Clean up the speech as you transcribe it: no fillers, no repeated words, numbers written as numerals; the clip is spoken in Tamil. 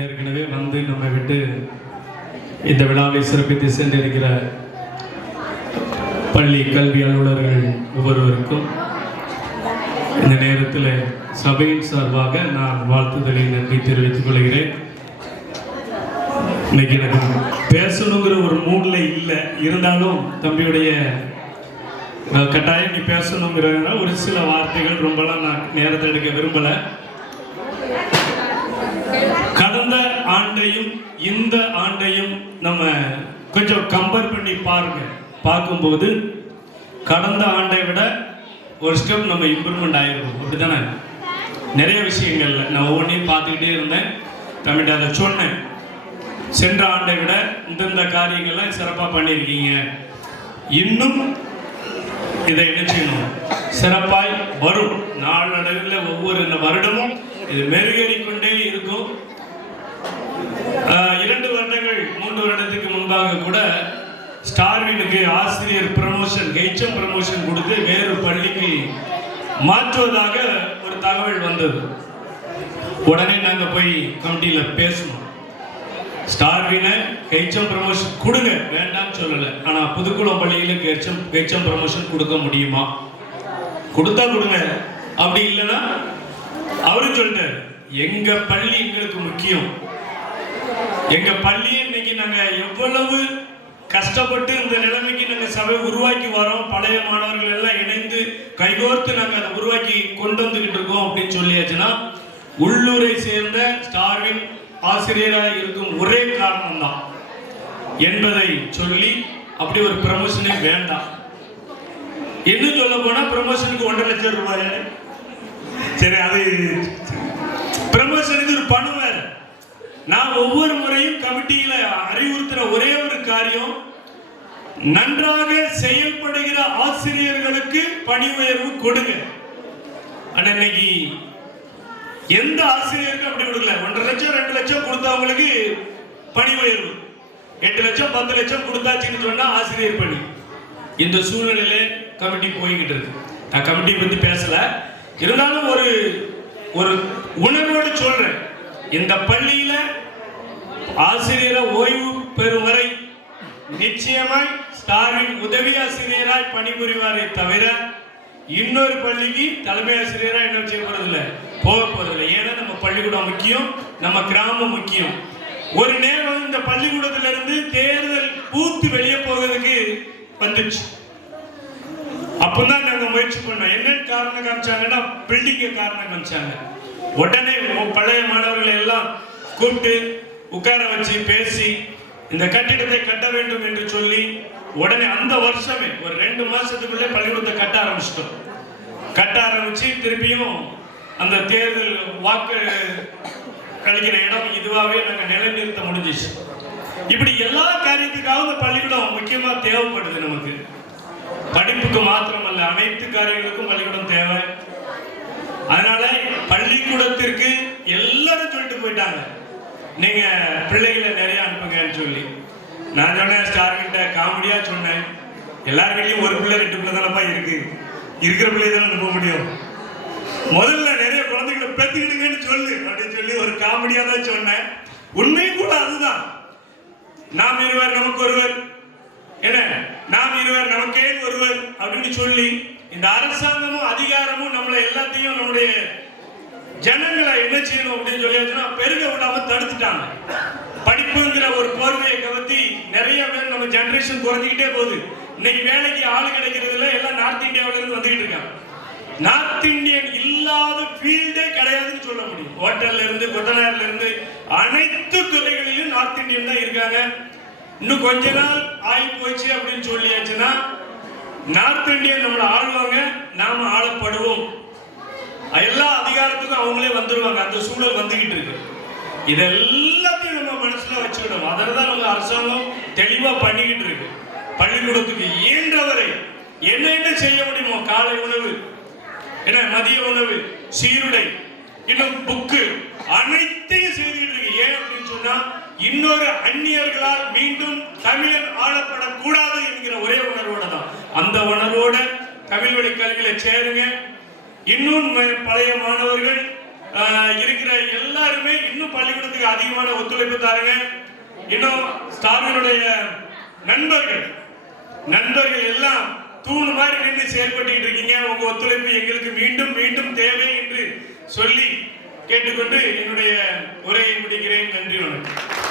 ஏற்கனவே வந்து நம்மை விட்டு இந்த விழாவை சிறப்பித்து சென்றிருக்கிற பள்ளி கல்வி அலுவலர்கள் ஒவ்வொருவருக்கும் இந்த நேரத்தில் சபையின் சார்பாக நான் வாழ்த்துதலை நன்றி தெரிவித்துக் கொள்கிறேன். இன்னைக்கு எனக்கு பேசணுங்கிற ஒரு மூடில் இல்லை, இருந்தாலும் தம்பியுடைய கட்டாயம் நீ பேசணுங்கிறதுனா ஒரு சில வார்த்தைகள் ரொம்பலாம் நான் நேரத்தை எடுக்க விரும்பலை. கடந்த ஆண்டையும் இந்த ஆண்டையும் நம்ம கொஞ்சம் கம்பேர் பண்ணி பார்க்கும்போது கடந்த ஆண்டை விட ஒரு ஸ்டெப் நம்ம இம்ப்ரூவ்மெண்ட் ஆகிருக்கும். அப்படி தானே? நிறைய விஷயங்கள்ல நான் ஒவ்வொன்றையும் பார்த்துக்கிட்டே இருந்தேன். தமிழ் அதை சொன்னேன், சென்ற ஆண்டை விட இந்தந்த காரியங்கள்லாம் சிறப்பாக பண்ணியிருக்கீங்க, இன்னும் இதை என்ன செய்யணும், சிறப்பாய் வரும். நாளடைவில் ஒவ்வொரு இந்த வருடமும் இது மெருகேறிக்கொண்டே இருக்கும். 2 வருடங்கள் 3 வருடத்துக்கு முன்பாக கூட ஸ்டார்வினுக்கு ஆசிரியர் ப்ரமோஷன், ஹெச்எம் ப்ரமோஷன் கொடுத்து வேறு பள்ளிக்கு மாற்றுவதாக ஒரு தகவல் வந்தது. உடனே நாங்கள் போய் கமிட்டியில் பேசணும், ஸ்டார்வினை ஹெச்எம் ப்ரமோஷன் கொடுங்க, வேண்டாம்னு சொல்லலை. ஆனால் புதுக்குளம் பள்ளியில் ஹெச்எம் ப்ரமோஷன் கொடுக்க முடியுமா? கொடுத்தா கொடுங்க, அப்படி இல்லைன்னா அவரு சொல்லிட்டார், எங்க பள்ளி எங்களுக்கு முக்கியம். எங்க பள்ளியை இன்னைக்கு நாங்க எவ்வளவு கஷ்டப்பட்டு இந்த நிலைமைக்கு நாங்க சபை உருவாக்கி வரோம், பழைய மாணவர்கள் எல்லாம் இணைந்து கைகோர்த்து நாங்க அதை உருவாக்கி கொண்டு வந்துகிட்டு இருக்கோம் அப்படின்னு சொல்லியாச்சுன்னா, உள்ளூரை சேர்ந்த ஸ்டார்வின் ஆசிரியராக இருக்கும் ஒரே காரணம் தான் என்பதை சொல்லி அப்படி ஒரு ப்ரமோஷனே வேண்டாம். இன்னும் சொல்ல போனா ப்ரமோஷனுக்கு 1.5 லட்சம் ரூபாய். சரி, அது ப்ரமோஷனுக்கு ஒரு பணம் வேற. நான் ஒவ்வொரு முறையும் கமிட்டியில அறிவுறுத்துற ஒரே ஒரு காரியம், நன்றாக செயல்படுகிற ஆசிரியர்களுக்கு பணி உயர்வு கொடுங்க. அன்னைக்கு எந்த ஆசிரியருக்கும் அப்படி கொடுக்கல. 1.5 லட்சம் 2 லட்சம் கொடுத்தவங்களுக்கு பணி உயர்வு, 8 லட்சம் 10 லட்சம் கொடுத்தாச்சுன்னு சொன்னா ஆசிரியர் பணி. இந்த சூழ்நிலையில கமிட்டி போய்கிட்டு இருக்கு. நான் கமிட்டி பத்தி பேசல, இருந்தாலும் ஒரு உணர்வோடு சொல்றேன், இந்த பள்ளியில ஆசிரியரை ஓய்வு பெறும் வரை நிச்சயமாய் ஸ்டாரின் உதவி ஆசிரியராய் பணிபுரிவாரை தவிர இன்னொரு பள்ளிக்கு தலைமை ஆசிரியராக என்ன செய்ய போறதில்லை, போக போறதில்லை. ஏன்னா நம்ம பள்ளிக்கூடம் முக்கியம், நம்ம கிராமம் முக்கியம். ஒரு நேரம் இந்த பள்ளிக்கூடத்துல இருந்து தேர்தல் பூத்து வெளியே போகிறதுக்கு வந்துச்சு. அப்பதான் நாங்க முயற்சி பண்ணோம். என்ன காரணம் காமிச்சாங்கன்னா, பில்டிங்க காரணம் காமிச்சாங்க. உடனே பழைய மாணவர்களை எல்லாம் கூப்பிட்டு உட்கார வச்சு பேசி இந்த கட்டிடத்தை கட்ட வேண்டும் என்று சொல்லி உடனே அந்த வருஷமே ஒரு 2 மாசத்துக்குள்ளே பள்ளிக்கூடத்தை கட்ட ஆரம்பிச்சிட்டோம். கட்ட ஆரம்பிச்சு திருப்பியும் அந்த தேர்தல் வாக்கு கழிக்கிற இடம் இதுவாகவே நாங்கள் நிலைநிறுத்த முடிஞ்சிச்சு. இப்படி எல்லா காரியத்துக்காகவும் இந்த பள்ளிக்கூடம் முக்கியமா தேவைப்படுது. நமக்கு படிப்புக்கு மாத்திரமல்ல, அனைத்து காரியங்களுக்கும் பள்ளிக்கூடம் தேவை. அதனால பள்ளிக்கூடத்திற்கு எல்லாரும் சொல்லிட்டு போயிட்டாங்க, நீங்க பிள்ளைகளை நிறைய அனுப்புங்கன்னு சொல்லி. நான் சொன்னேன், ஸ்டார்கிட்ட காமெடியா சொன்னேன், எல்லார் வீட்லயும் ஒரு பிள்ளை 2 பிள்ளை தானப்பா இருக்கு, இருக்கிற பிள்ளை தானே அனுப்ப முடியும், முதல்ல நிறைய குழந்தைகளை பெற்றுக்கிடுங்கன்னு சொல்லு அப்படின்னு சொல்லி ஒரு காமெடியா தான் சொன்னேன். உண்மையும் கூட அதுதான். நாம் இருவர் நமக்கு ஒருவர், என்ன நாம் இருவர் நமக்கே ஒருவர் அப்படின்னு சொல்லி இந்த அரசாங்கமும் அதிகாரமும் நம்மளை எல்லாத்தையும் நம்முடைய ஜனங்களை என்ன செய்யணும் அப்படின்னு சொல்லியாச்சுன்னா பெருக விடாம தடுத்துட்டாங்க. படிப்புங்கிற ஒரு போர்வையை கவர்த்தி நிறைய பேர் நம்ம ஜெனரேஷன் குறைஞ்சிக்கிட்டே போகுது. இன்னைக்கு வேலைக்கு ஆள் கிடைக்கிறதுல எல்லாம் நார்த் இந்தியாவில இருந்து வந்துகிட்டு இருக்காங்க. நார்த் இந்தியன் இல்லாத ஃபீல்டே கிடையாதுன்னு சொல்ல முடியும். ஹோட்டல்ல இருந்து கொத்தனார்ல இருந்து அனைத்து துறைகளிலும் நார்த் இந்தியன் தான் இருக்காங்க. இன்னும் கொஞ்ச நாள் ஆகி போச்சு அப்படின்னு சொல்லியாச்சுன்னா நார்த் இந்தியன் நம்மளை ஆளுவாங்க, நாம ஆளப்படுவோம். எல்லா அதிகாரத்துக்கும் அவங்களே வந்துடுவாங்க. அந்த சூழல் வந்துகிட்டு இருக்கு. இதெல்லாத்தையும் நம்ம மனசுல வச்சுக்கிட்டோம். அதனால நம்ம அரசாங்கம் தெளிவா பண்ணிக்கிட்டு இருக்கு. பள்ளிக்கூடத்துக்கு இயன்றவரை என்ன செய்ய முடியுமோ, காலை உணவு, என்ன மதிய உணவு, சீருடை, இன்னும் புக்கு, அனைத்தையும் செய்துகிட்டு இருக்கு. ஏன் அப்படின்னு சொன்னா, இன்னொரு அந்நியர்களால் மீண்டும் தமிழன் ஆளப்படக்கூடாது என்கிற ஒரே உணர்வோட தான். அந்த உணர்வோட தமிழ் வழி கல்வியில சேருங்க. இன்னும் பழைய மாணவர்கள் இருக்கிற எல்லாருமே இன்னும் பள்ளிக்கூடத்துக்கு அதிகமான ஒத்துழைப்பு தாருங்க. இன்னும் ஸ்டாலினுடைய நண்பர்கள் எல்லாம் தூண் மாதிரி நின்று செயல்பட்டு இருக்கீங்க. உங்க ஒத்துழைப்பு எங்களுக்கு மீண்டும் மீண்டும் தேவை என்று சொல்லி கேட்டுக்கொண்டு என்னுடைய உரையை முடிக்கிறேன். நன்றி, வணக்கம்.